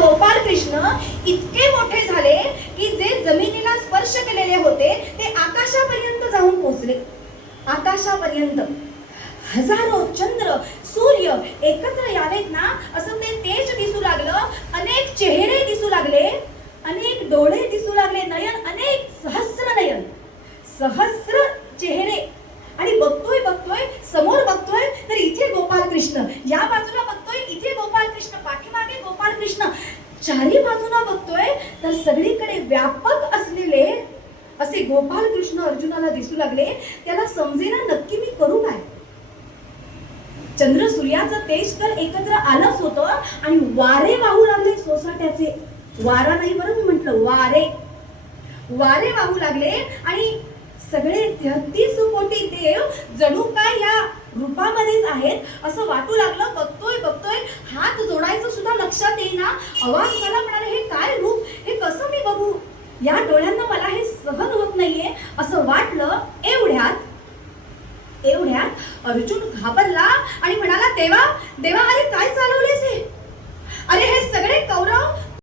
गोपाल कृष्ण इतके मोठे झाले की जे जमिनीला स्पर्श केलेले होते ते आकाशापर्यंत जाऊन पोहोचले. आकाशापर्यंत हजारो चंद्र सूर्य एकत्र यावेत ना असं ते तेज दिसू लागलं. अनेक चेहरे दिसू लागले, अनेक डोळे दिसू लागले, नयन अनेक सहस्र नयन, सहस्र चेहरे. आणि बघतोय समोर बघतोय तर इथे गोपाल कृष्ण, या बाजूला बघतोय इथे गोपाल कृष्ण, पाठीमागे गोपाल कृष्ण, चारी बाजूला बघतोय तर सगळीकडे व्यापक असलेले असे गोपाल कृष्ण अर्जुनाला दिसू लागले. त्याला समजेना नक्की मी करू काय. चंद्र सूर्याचं तेज तर एकत्र आलंच होतं आणि वारे वाहू लागले सोसाट्याचे. वारा नाही बरं मी म्हटलं, वारे वारे वाहू लागले आणि सगळे 33 कोटी देव जणू काय या रूपामध्येच आहेत असं वाटू लागलं. बघतोय हात जोडायचं सुद्धा लक्षात येईना. आवाज मला म्हणाले हे काय रूप, हे कसं मी बघू, या डोळ्यांना मला हे सहन होत नाहीये असं वाटलं. एवढ्यात अर्जुन घाबरला आणि म्हणाला देवा अरे काय चालवलेस हे. अरे हे सगळे कौरव